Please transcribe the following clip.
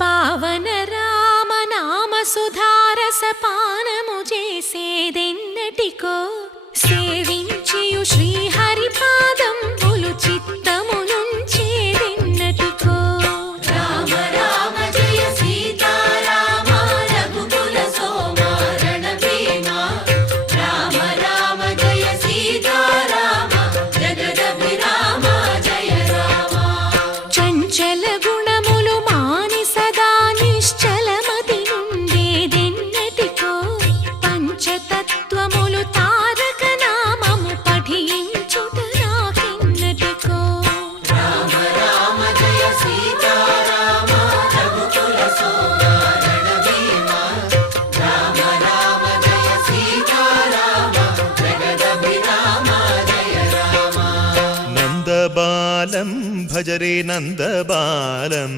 పావన రామ నామ సుధారస పానము చేసేదెన్నటికో సేవించియు శ్రీహరి పాదంబులు చిత్తము నుంచేదెన్నటికో. రామ రామ జయ సీతారామ రఘుకుల సోమ రణభీమ రామ రామ జయ సీతారామ జగదభిరామ జయ రామ. చంచల ബാലം ഭജരേ നന്ദബാലം